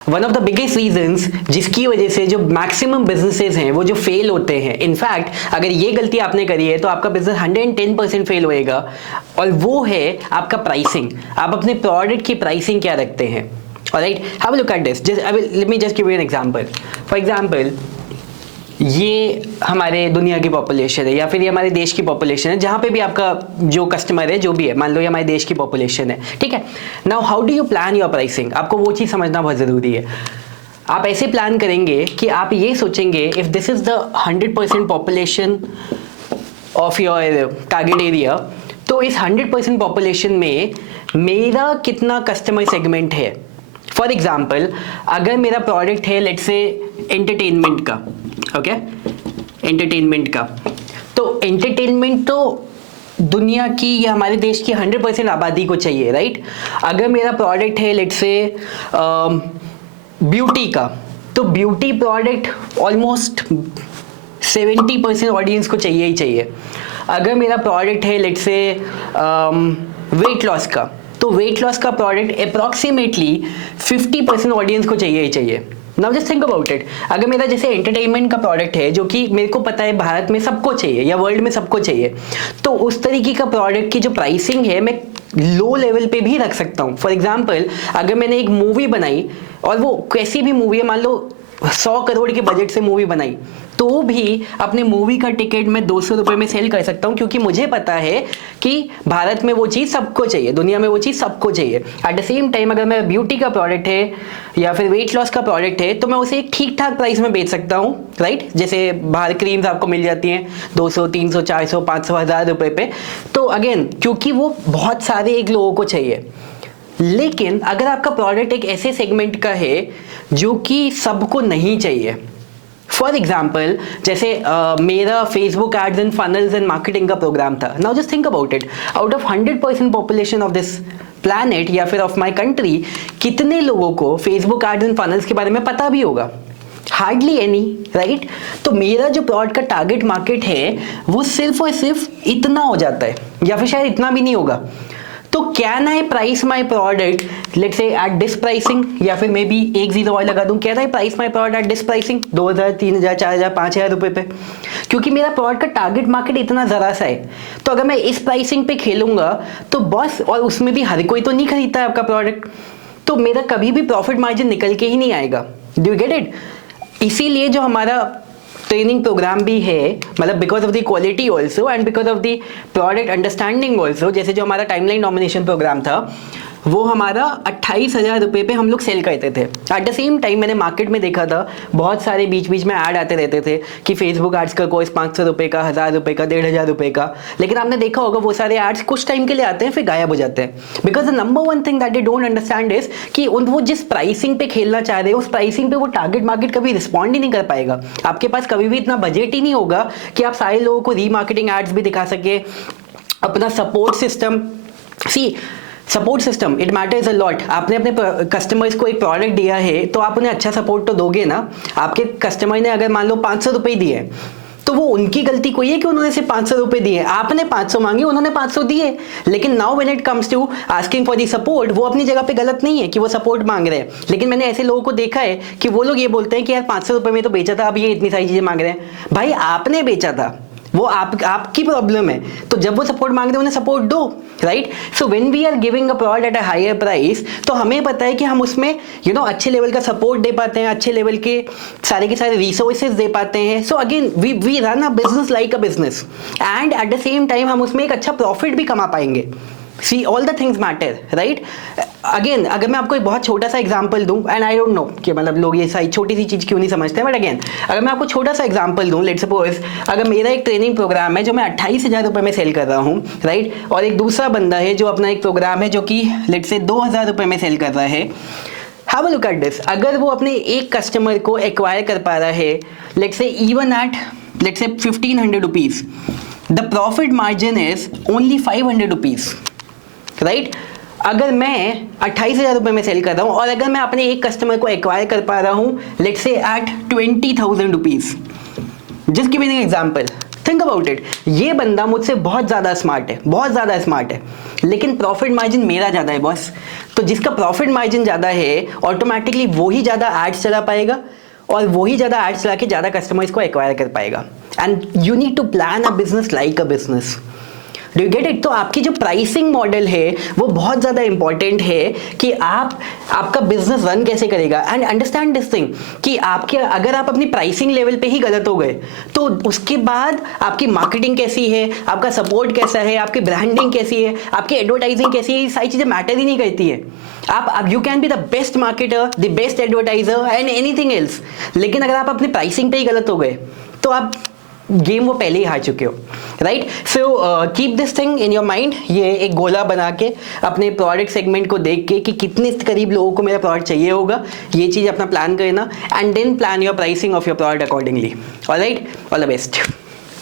One of the biggest reasons जिसकी वजह से जो मैक्सिमम बिजनेसेस हैं वो जो फेल होते हैं, इनफैक्ट अगर ये गलती आपने करी है तो आपका बिजनेस 110% फेल होएगा, और वो है आपका प्राइसिंग। आप अपने प्रोडक्ट की प्राइसिंग क्या रखते हैं। Alright, have a look at this. Just let me just give you an example. For example, ये हमारे दुनिया की पॉपुलेशन है या फिर ये हमारे देश की पॉपुलेशन है, जहाँ पे भी आपका जो कस्टमर है जो भी है, मान लो ये हमारे देश की पॉपुलेशन है, ठीक है। Now how do you plan your pricing? आपको वो चीज़ समझना बहुत ज़रूरी है। आप ऐसे प्लान करेंगे कि आप ये सोचेंगे if this is the 100% population of your target area, तो इस 100% पॉपुलेशन में मेरा कितना कस्टमर सेगमेंट है। फॉर एग्जाम्पल, अगर मेरा प्रोडक्ट है लेट्स से एंटरटेनमेंट का, ओके, एंटरटेनमेंट का, तो एंटरटेनमेंट तो दुनिया की या हमारे देश की 100% आबादी को चाहिए, राइट। अगर मेरा प्रोडक्ट है लेट्स से ब्यूटी का, तो ब्यूटी प्रोडक्ट ऑलमोस्ट 70% ऑडियंस को चाहिए ही चाहिए। अगर मेरा प्रोडक्ट है लेट्स से वेट लॉस का, तो वेट लॉस का प्रोडक्ट अप्रॉक्सीमेटली 50% ऑडियंस को चाहिए ही चाहिए। Now just think about it. अगर मेरा जैसे एंटरटेनमेंट का प्रोडक्ट है जो कि मेरे को पता है भारत में सबको चाहिए या वर्ल्ड में सबको चाहिए, तो उस तरीके का प्रोडक्ट की जो प्राइसिंग है मैं लो लेवल पे भी रख सकता हूँ। फॉर एग्जाम्पल, अगर मैंने एक मूवी बनाई और वो कैसी भी मूवी है, मान लो 100 करोड़ के बजट से मूवी बनाई, तो भी अपने मूवी का टिकट मैं 200 रुपये में सेल कर सकता हूँ, क्योंकि मुझे पता है कि भारत में वो चीज़ सबको चाहिए, दुनिया में वो चीज़ सबको चाहिए। एट द सेम टाइम अगर मेरा ब्यूटी का प्रोडक्ट है या फिर वेट लॉस का प्रोडक्ट है, तो मैं उसे एक ठीक ठाक प्राइस में बेच सकता हूँ, राइट। जैसे बाहर क्रीम्स आपको मिल जाती हैं 200, 300, 400, 500, 1000 रुपये पे। तो अगेन, क्योंकि वो बहुत सारे एक लोगों को चाहिए। लेकिन अगर आपका प्रोडक्ट एक ऐसे सेगमेंट का है जो कि सबको नहीं चाहिए, फॉर एग्जाम्पल जैसे मेरा Facebook ads and funnels and marketing का प्रोग्राम था। Now just think about it, out of 100% population of this planet या फिर ऑफ माई कंट्री, कितने लोगों को फेसबुक एड्स एंड फनल्स के बारे में पता भी होगा? Hardly any, right. तो मेरा जो प्रोडक्ट का टारगेट मार्केट है वो सिर्फ और सिर्फ इतना हो जाता है, या फिर शायद इतना भी नहीं होगा। तो can I price my product let's say at this pricing, या फिर मे बी एक जीरो और लगा दूं, can I price my product at this pricing 2000, 3000, 4000, 5000 रुपये पे, क्योंकि मेरा प्रोडक्ट का टारगेट मार्केट इतना ज़रा सा है। तो अगर मैं इस प्राइसिंग पे खेलूंगा तो बस, और उसमें भी हर कोई तो नहीं खरीदता है आपका प्रोडक्ट, तो मेरा कभी भी प्रॉफिट मार्जिन निकल के ही नहीं आएगा। Do you get it? इसीलिए जो हमारा ट्रेनिंग प्रोग्राम भी है, मतलब because of the quality also and because of the product understanding also, जैसे जो हमारा टाइमलाइन डोमिनेशन प्रोग्राम था वो हमारा 28,000 रुपये पे हम लोग सेल करते थे। एट द सेम टाइम मैंने मार्केट में देखा था बहुत सारे बीच बीच में ऐड आते रहते थे कि फेसबुक एड्स का कोर्स 500 रुपये का, 1000 रुपये का, 1500 रुपये का, लेकिन आपने देखा होगा वो सारे एड्स कुछ टाइम के लिए आते हैं फिर गायब हो जाते हैं। Because the number one thing that they don't understand is कि वो जिस प्राइसिंग पे खेलना चाह रहे हैं उस प्राइसिंग पे वो टारगेट मार्केट कभी रिस्पॉन्ड ही नहीं कर पाएगा। आपके पास कभी भी इतना बजट ही नहीं होगा कि आप सारे लोगों को रीमार्केटिंग एड्स भी दिखा सके। अपना support system, see support system it matters a lot. आपने अपने कस्टमर्स को एक प्रोडक्ट दिया है तो आप उन्हें अच्छा सपोर्ट तो दोगे ना। आपके कस्टमर ने अगर मान लो 500 रुपये दिए तो वो उनकी गलती कोई है कि उन्होंने सिर्फ 500 रुपये दिए, आपने 500 मांगे, उन्होंने 500 दिए। लेकिन now when it comes to asking for the support, वो अपनी जगह पे गलत नहीं है कि वो सपोर्ट मांग रहे हैं। लेकिन मैंने ऐसे लोगों को देखा है कि वो लोग ये बोलते हैं कि यार 500 रुपये में तो बेचा था, अब ये इतनी सारी चीजें मांग रहे हैं। भाई आपने बेचा था, वो आपकी प्रॉब्लम है। तो जब वो सपोर्ट मांग रहे हैं उन्हें सपोर्ट दो, right. So when we are giving a product at a higher price, तो हमें पता है कि हम उसमें अच्छे लेवल का सपोर्ट दे पाते हैं, अच्छे लेवल के सारे रिसोर्सेज दे पाते हैं। So again we run a business like a business, and at the same time हम उसमें एक अच्छा प्रॉफिट भी कमा पाएंगे। See all the things matter, right. Again अगर मैं आपको एक बहुत छोटा सा एग्जांपल दूं, एंड आई डोंट नो कि मतलब लोग ये सारी छोटी सी चीज़ क्यों नहीं समझते, बट अगेन अगर मैं आपको छोटा सा एग्जांपल दूं, लेट्स सपोज अगर मेरा एक ट्रेनिंग प्रोग्राम है जो मैं 28,000 रुपये में सेल कर रहा हूँ, राइट, और एक दूसरा बंदा है जो अपना एक प्रोग्राम है जो कि लेट्स से 2,000 रुपये में सेल कर रहा है। Have a look at this. अगर वो अपने एक कस्टमर को एक्वायर कर पा रहा है let's say even at let's say 1500 rupees, the profit margin is only 500 rupees, right. अगर मैं 28,000 रुपये में सेल कर रहा हूँ और अगर मैं अपने एक कस्टमर को एक्वायर कर पा रहा हूँ let's say at 20,000 rupees, just giving an example, think about it, ये बंदा मुझसे बहुत ज़्यादा स्मार्ट है, बहुत ज़्यादा स्मार्ट है, लेकिन प्रॉफिट मार्जिन मेरा ज़्यादा है बॉस। तो जिसका प्रॉफिट मार्जिन ज़्यादा है ऑटोमेटिकली वही ज़्यादा एड्स चला पाएगा और वही ज़्यादा एड्स चला के ज़्यादा कस्टमर्स को एक्वायर कर पाएगा। And you need to plan a business like a business. Do you get it? तो आपकी जो प्राइसिंग मॉडल है वो बहुत ज़्यादा इंपॉर्टेंट है कि आपका बिजनेस रन कैसे करेगा। एंड अंडरस्टैंड दिस थिंग कि अगर आप अपनी प्राइसिंग लेवल पे ही गलत हो गए तो उसके बाद आपकी मार्केटिंग कैसी है, आपका सपोर्ट कैसा है, आपकी ब्रांडिंग कैसी है, आपकी एडवर्टाइजिंग कैसी है, ये सारी चीज़ें मैटर ही नहीं करती है। आप you can be the best marketer, the best advertiser and anything else, लेकिन अगर आप अपनी प्राइसिंग पे ही गलत हो गए तो आप गेम वो पहले ही हार चुके हो, right? So keep this thing in your mind. ये एक गोला बना के अपने प्रोडक्ट सेगमेंट को देख के कि कितने करीब लोगों को मेरा प्रोडक्ट चाहिए होगा, ये चीज़ अपना प्लान करना, and then plan your pricing of your product accordingly. Alright, all the best.